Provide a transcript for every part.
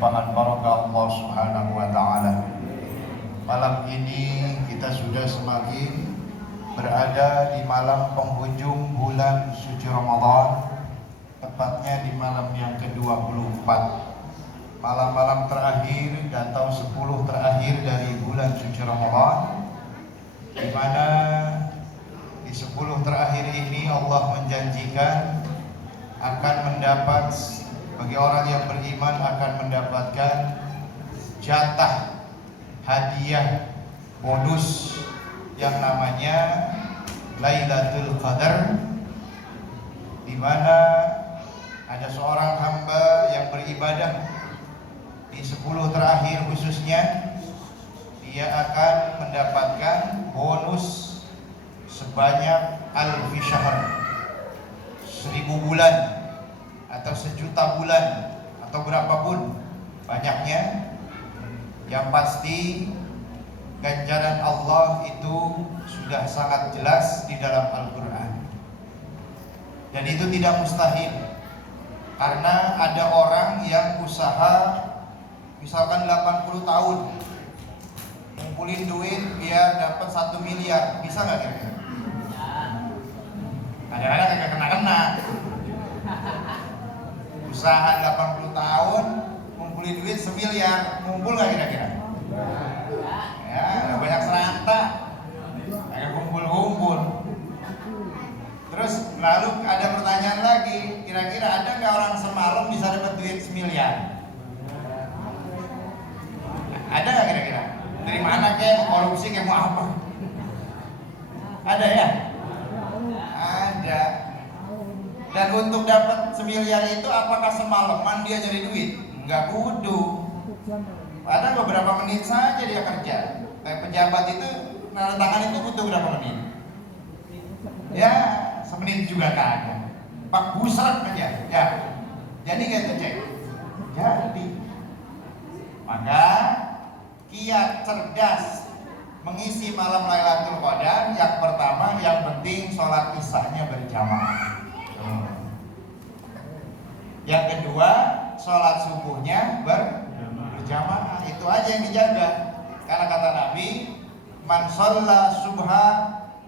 limpahan barokah Allah Subhanahu wa taala. Malam ini kita sudah semakin berada di malam penghujung bulan suci Ramadan, tepatnya di malam yang ke-24, malam-malam terakhir atau 10 terakhir dari bulan suci Ramadan, di mana di 10 terakhir ini Allah menjanjikan akan mendapat, bagi orang yang beriman akan mendapatkan jatah hadiah bonus yang namanya Lailatul Qadar, di mana ada seorang hamba yang beribadah di 10 terakhir khususnya, dia akan mendapatkan bonus sebanyak alfi syahr, 1000 bulan atau 1.000.000 bulan atau berapapun banyaknya. Yang pasti ganjaran Allah itu sudah sangat jelas di dalam Al-Quran, dan itu tidak mustahil, karena ada orang yang usaha misalkan 80 tahun ngumpulin duit biar dapat 1 miliar, bisa nggak kira-kira? Kadang-kadang kagak kena-kena. Usaha 80 tahun ngumpulin duit 1 miliar, ngumpul nggak kira-kira? Ya, banyak serantak, kagak kumpul-kumpul. Terus lalu ada pertanyaan lagi, kira-kira ada nggak orang semalam bisa dapat duit 1 miliar? Ada nggak kira-kira? Dari mana kayak mau korupsi kayak mau apa? Ada ya? Ada. Dan untuk dapat 1 miliar itu apakah semalaman dia nyari duit? Enggak kudu. Ada beberapa menit saja dia kerja. Kayak pejabat itu tanda tangan itu butuh berapa menit? Ya, 1 menit juga kagak. Pak busrat aja. Ya. Jadi gitu cek. Jadi maka kiat cerdas mengisi malam Lailatul Qadar, yang pertama yang penting sholat isya-nya berjamaah. Yang kedua sholat subuhnya berjamaah. Itu aja yang dijaga. Karena kata Nabi, man shalla subha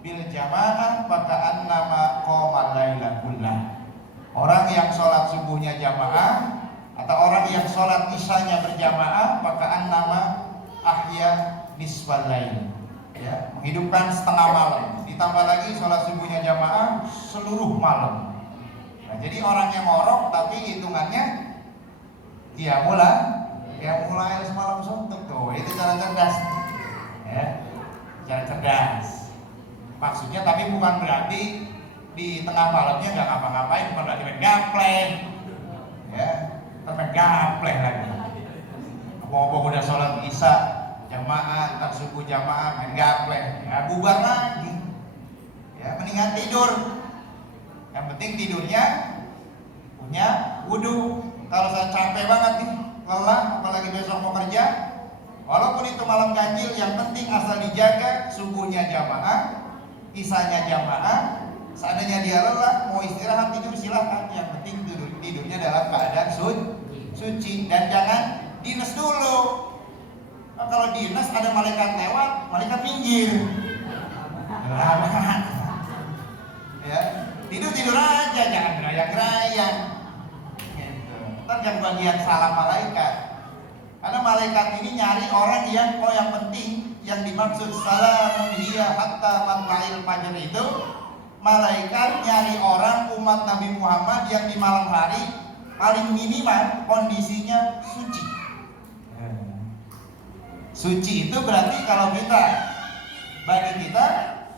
bil jamaah maka annama qoma laila kullah. Orang yang sholat subuhnya jamaah atau orang yang sholat isyanya berjamaah maka annama ahya nisfal lail, ya, menghidupkan setengah malam. Ditambah lagi sholat subuhnya jamaah seluruh malam. Nah, jadi orang yang ngorok tapi hitungannya dia mulai semalam suntuk tuh. Itu cara cerdas, ya, cara cerdas. Maksudnya tapi bukan berarti di tengah malamnya nggak ngapa-ngapain, bukan berarti main gapleh, ya, main gapleh lagi. Mau udah sholat isya jamaah, ntar subuh jamaah, main gapleh, ya bubar lagi. Ya mendingan tidur. Yang penting tidurnya punya wudu. Kalau saya capek banget nih, lelah, apalagi besok mau kerja, walaupun itu malam ganjil, yang penting asal dijaga subuhnya jamaah, isyanya jamaah. Seandainya dia lelah, mau istirahat tidur silahkan. Yang penting tidurnya dalam keadaan suci dan jangan dinas dulu. Nah, kalau dinas ada malaikat lewat, malaikat minggir. Ya, tidur aja, jangan gerayang-gerayang. Gitu. Ntar jangan bagian salah malaikat. Karena malaikat ini nyari orang yang yang penting, yang dimaksud salamun hiya hatta matla'il fajr itu, malaikat nyari orang umat Nabi Muhammad yang di malam hari paling minimal kondisinya suci. Suci itu berarti kalau bagi kita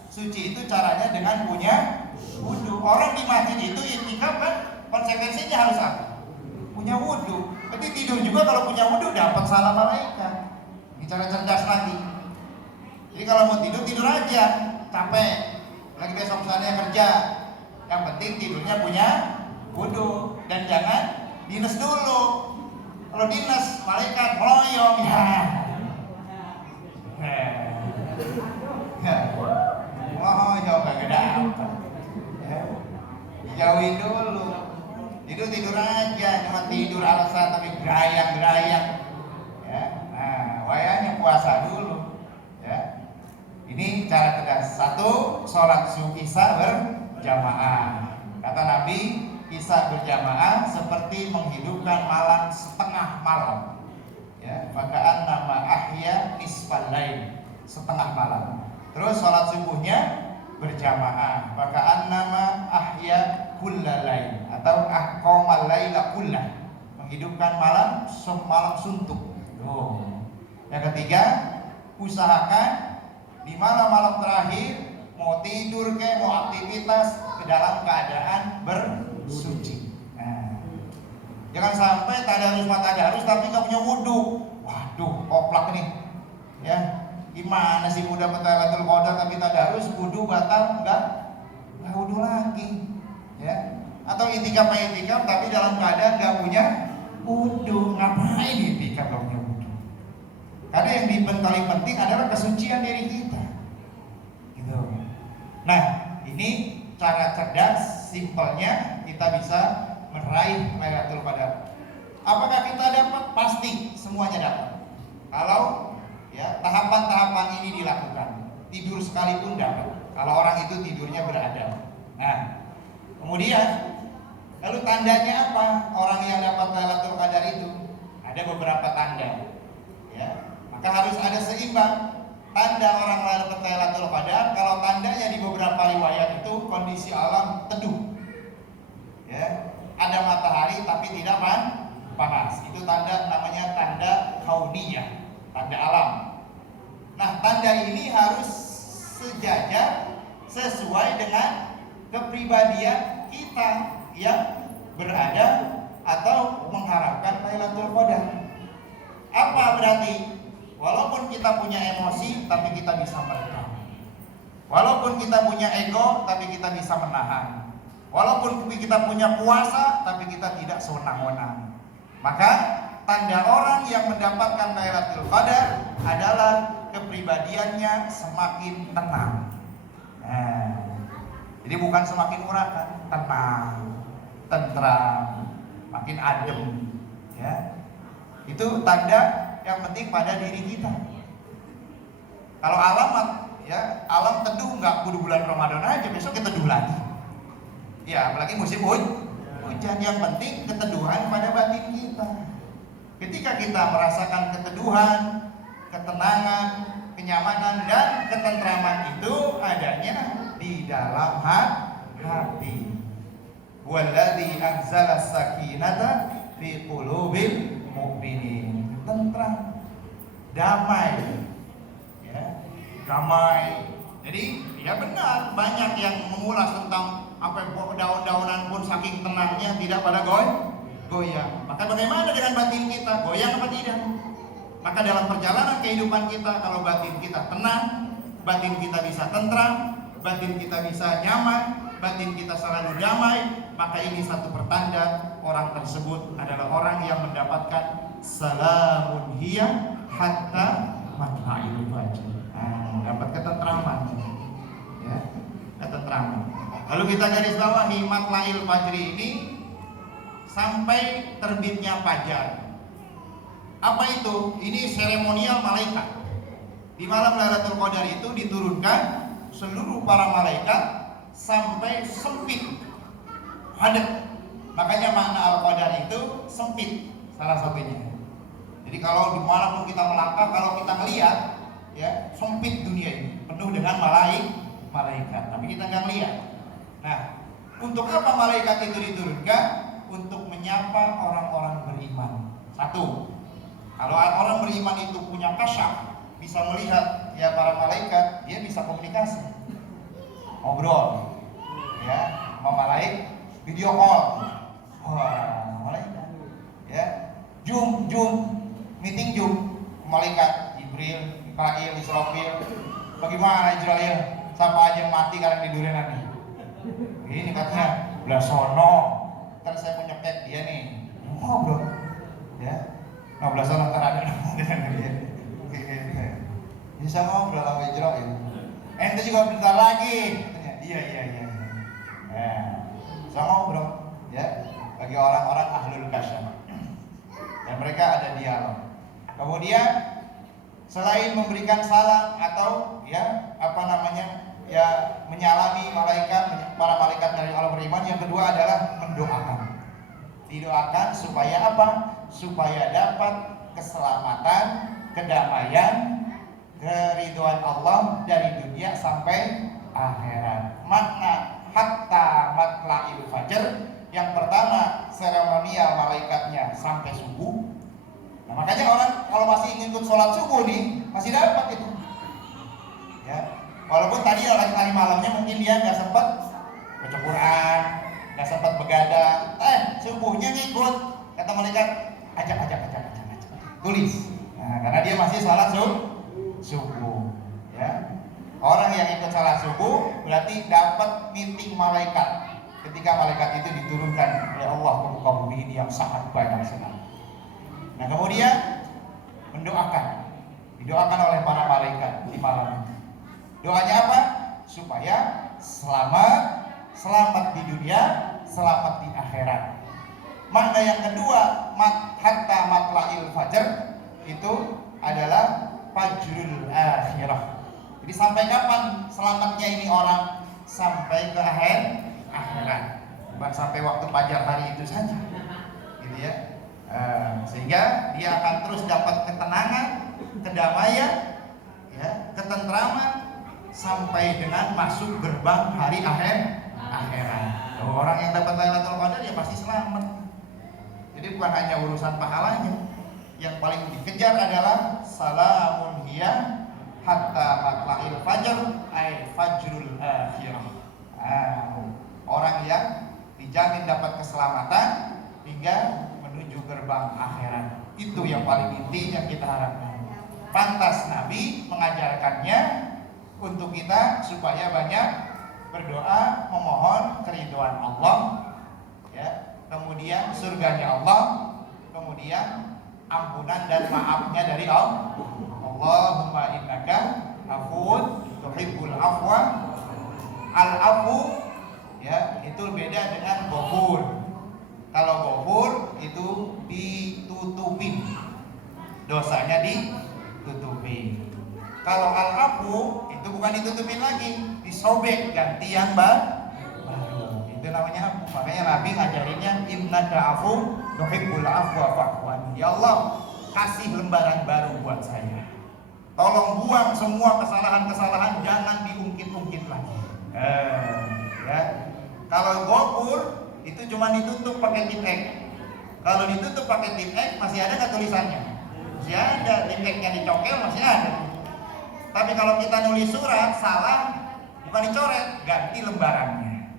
suci itu caranya dengan punya wudu. Orang di masjid itu itikaf kan konsekuensinya harus apa? Punya wudu. Berarti tidur juga kalau punya wudu dapat salam malaikat. Ini cara cerdas lagi. Jadi kalau mau tidur aja, capek. Lagi besok misalnya kerja, yang penting tidurnya punya wudu dan jangan dinas dulu. Kalau dinas malaikat meloyong ya. Oh, jauh kagak dapet. Ya. Jauhin dulu. Tidur aja, cuma tidur alasan tapi gerayang-gerayang ini cara tegas. Satu, sholat subuh isya berjamaah. Kata Nabi, isya berjamaah seperti menghidupkan malam setengah malam. Ya, maka nama ahya nisfal lail, setengah malam. Terus sholat subuhnya berjamaah, maka nama ahya kullal lail atau aqamal laila kullah, menghidupkan malam semalam suntuk. Yang ketiga, usahakan di malam-malam terakhir mau tidur ke mau aktivitas ke dalam keadaan bersuci. Jangan sampai tadarus tapi nggak punya wudhu. Waduh, koplak nih. Ya, gimana sih mudah Lailatul Qadar tapi tadarus wudhu batal nggak wudhu lagi. Ya, atau itikaf tapi dalam keadaan nggak punya wudhu. Ngapain itikaf kalau punya wudhu? Karena yang paling penting adalah kesucian diri kita. Gitu. Nah, ini cara cerdas, simpelnya kita bisa meraih Lailatul Qadar. Apakah kita dapat? Pasti semuanya dapat. Kalau ya tahapan-tahapan ini dilakukan, tidur sekalipun dapat. Kalau orang itu tidurnya beradab. Nah, kemudian lalu tandanya apa? Orang yang dapat Lailatul Qadar itu ada beberapa tanda. Ya, maka harus ada seimbang. Tanda orang dapat Lailatul Qadar, kalau tandanya di beberapa riwayat itu kondisi alam teduh. Ya, ada matahari tapi tidak panas. Itu tanda namanya tanda kauniyah, tanda alam. Nah, tanda ini harus sejajar sesuai dengan kepribadian kita yang berada atau mengharapkan Lailatul Qadar. Apa berarti? Walaupun kita punya emosi, tapi kita bisa meredam. Walaupun kita punya ego, tapi kita bisa menahan. Walaupun kita punya puasa, tapi kita tidak sewenang-wenang. Maka tanda orang yang mendapatkan Lailatul Qadar adalah kepribadiannya semakin tenang. Jadi bukan semakin urakan, tenang, tentram, makin adem. Ya, itu tanda yang penting pada diri kita. Kalau alamat, ya alam teduh nggak kudu bulan Ramadan aja, besok kita teduh lagi. Ya, apalagi musim hujan. Yang penting keteduhan pada batin kita. Ketika kita merasakan keteduhan, ketenangan, kenyamanan dan ketentraman itu adanya di dalam hati. Walladzi anzala sakinata fi qulubil mu'minin. Tentram, damai, ya, damai. Jadi ya benar, banyak yang mengulas tentang apa daun-daunan pun saking tenangnya tidak pada goyang. Maka bagaimana dengan batin kita, goyang apa tidak? Maka dalam perjalanan kehidupan kita, kalau batin kita tenang, batin kita bisa tentram, batin kita bisa nyaman, batin kita selalu damai, maka ini satu pertanda orang tersebut adalah orang yang mendapatkan salamun hiya hatta matla'il fajr. Dapat ketentraman. Ya, ketentraman. Lalu kita garis bawahi matla'il fajr ini sampai terbitnya fajar. Apa itu? Ini seremonial malaikat. Di malam Lailatul Qadar itu diturunkan seluruh para malaikat sampai sempit, padat. Makanya makna Al-Qadar itu sempit salah satunya. Jadi kalau dimanapun kita melangkah, kalau kita melihat, ya sempit dunia ini, penuh dengan malaikat. Tapi kita nggak melihat. Nah, untuk apa malaikat itu diturunkan? Untuk menyapa orang-orang beriman. Satu, kalau orang beriman itu punya kasyaf, bisa melihat ya para malaikat, dia bisa komunikasi, ngobrol, ya, sama malaikat, video call, wah malaikat, ya, zoom, meeting zoom, malaikat, Jibril, Mikail, Israfil, bagaimana Israel, siapa aja yang mati kalian tidurnya nanti, ini katanya, belah sono, ntar saya mau nyepet dia nih, ngobrol, ya, 15 tahun ntar ada dengan dia. Bisa ngobrol sama Israel. Ente juga bentar lagi. Iya. Ya, bisa ngobrol, ya, bagi orang-orang ahlul kasyaf. Dan mereka ada dialog. Kemudian selain memberikan salam atau ya menyalami para malaikat dari Allah beriman, yang kedua adalah mendoakan. Didoakan supaya apa? Supaya dapat keselamatan, kedamaian, keridhaan Allah dari dunia sampai akhirat. Makna hatta matla'il fajr, yang pertama seremonial malaikatnya sampai subuh. Nah, makanya orang kalau masih ingin ikut sholat subuh nih masih dapat itu. Ya, walaupun tadi malamnya mungkin dia nggak sempat baca Quran, nggak sempat begadang, subuhnya ngikut, kata malaikat ajak, tulis. Nah, karena dia masih sholat subuh. Ya, orang yang ikut sholat subuh berarti dapat meeting malaikat. Ketika malaikat itu diturunkan oleh Allah ke muka bumi ini yang sangat banyak sekali. Nah, kemudian didoakan oleh para malaikat di malam itu. Doanya apa? Supaya selamat di dunia, selamat di akhirat. Makna yang kedua, hatta matla'il fajr, itu adalah fajrul akhirah. Jadi sampai kapan selamatnya ini orang? Sampai ke akhirat, bukan sampai waktu fajar hari itu saja, gitu ya. Sehingga dia akan terus dapat ketenangan, kedamaian, ya, ketentraman sampai dengan masuk gerbang hari akhirat. Orang yang dapat Lailatul Qadar ya pasti selamat. Jadi bukan hanya urusan pahalanya, yang paling dikejar adalah salamun hiya hatta matla'il fajr, ay fajrul akhirah. Orang yang dijamin dapat keselamatan hingga menuju gerbang akhirat. Itu yang paling inti yang kita harapkan. Pantas Nabi mengajarkannya untuk kita supaya banyak berdoa memohon keridhaan Allah, ya, kemudian surganya Allah, kemudian ampunan dan maafnya dari Allah. Allahumma innaka afuwun tuhibbul afwa. Al-afu, ya, itu beda dengan ghafur. Kalau ghafur itu ditutupi, dosanya ditutupi. Kalau al-afu itu bukan ditutupin lagi, disobek, gantian baru. Itu namanya afu. Makanya Nabi ngajarinnya innaka afu tuhibbul afwa fa'fu anni. Ya Allah, kasih lembaran baru buat saya. Tolong buang semua kesalahan-kesalahan, jangan diungkit-ungkit lagi. Ya. Kalau ghafur itu cuma ditutup pakai tip X. Kalau ditutup pakai tip X masih ada nggak tulisannya? Masih ada, tip X-nya dicokel masih ada. Tapi kalau kita nulis surat salah, bukan dicoret, ganti lembarannya.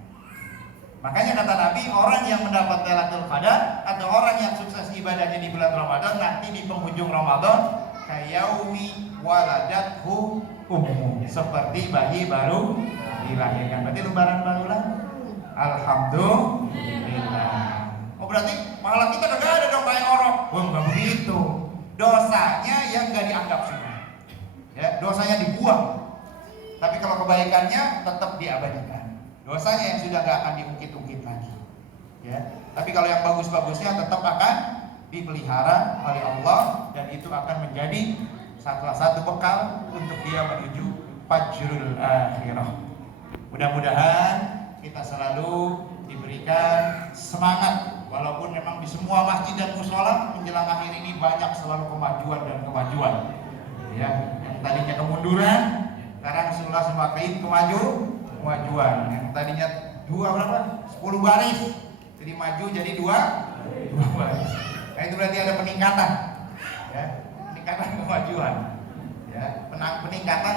Makanya kata Nabi, orang yang mendapat Lailatul Qadar atau orang yang sukses ibadahnya di bulan Ramadan, nanti di penghujung Ramadan kayaumi waladathu ummu, seperti bayi baru dilahirkan. Berarti lembaran baru lagi. Alhamdulillah. Oh, berarti pahala kita kagak ada dong kayak orang. Wah, enggak begitu. Dosanya yang enggak dianggap sudah. Ya, dosanya dibuang. Tapi kalau kebaikannya tetap diabadikan. Dosanya yang sudah enggak akan diungkit-ungkit lagi. Ya. Tapi kalau yang bagus-bagusnya tetap akan dipelihara oleh Allah, dan itu akan menjadi salah satu bekal untuk dia menuju fajrul akhirah. Mudah-mudahan kita selalu diberikan semangat, walaupun memang di semua masjid dan mushola menjelang akhir ini banyak selalu kemajuan dan kemajuan. Ya, yang tadinya kemunduran, sekarang semakin kemajuan. Yang tadinya 10 baris, jadi maju jadi 2 baris. Nah, itu berarti ada peningkatan, ya, peningkatan kemajuan, ya, peningkatan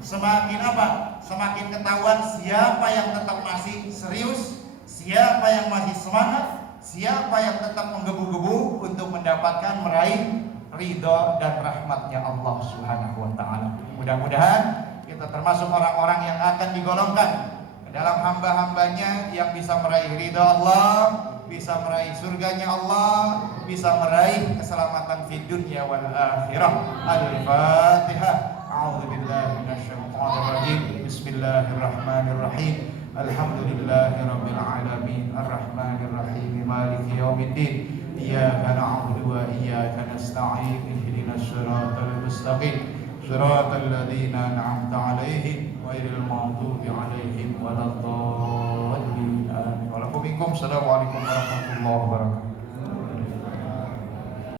semakin apa? Semakin ketahuan siapa yang tetap masih serius, siapa yang masih semangat, siapa yang tetap menggebu-gebu untuk mendapatkan meraih ridho dan rahmatnya Allah Subhanahu wa ta'ala. Mudah-mudahan kita termasuk orang-orang yang akan digolongkan dalam hamba-hambanya yang bisa meraih ridho Allah, bisa meraih surganya Allah, bisa meraih keselamatan di dunia wal akhirah. Al-Fatihah. A'udzu billahi minasyaitonir rajim. Bismillahirrahmanirrahim. Alhamdulillahirabbil alamin. Arrahmanir rahim. Maliki yaumiddin. Iyyaka na'budu wa iyyaka nasta'in. ihdinas siratal mustaqim siratal ladzina an'amta 'alaihim ghairil maghdubi 'alaihim waladdallin. Amin. Assalamualaikum warahmatullahi wabarakatuh.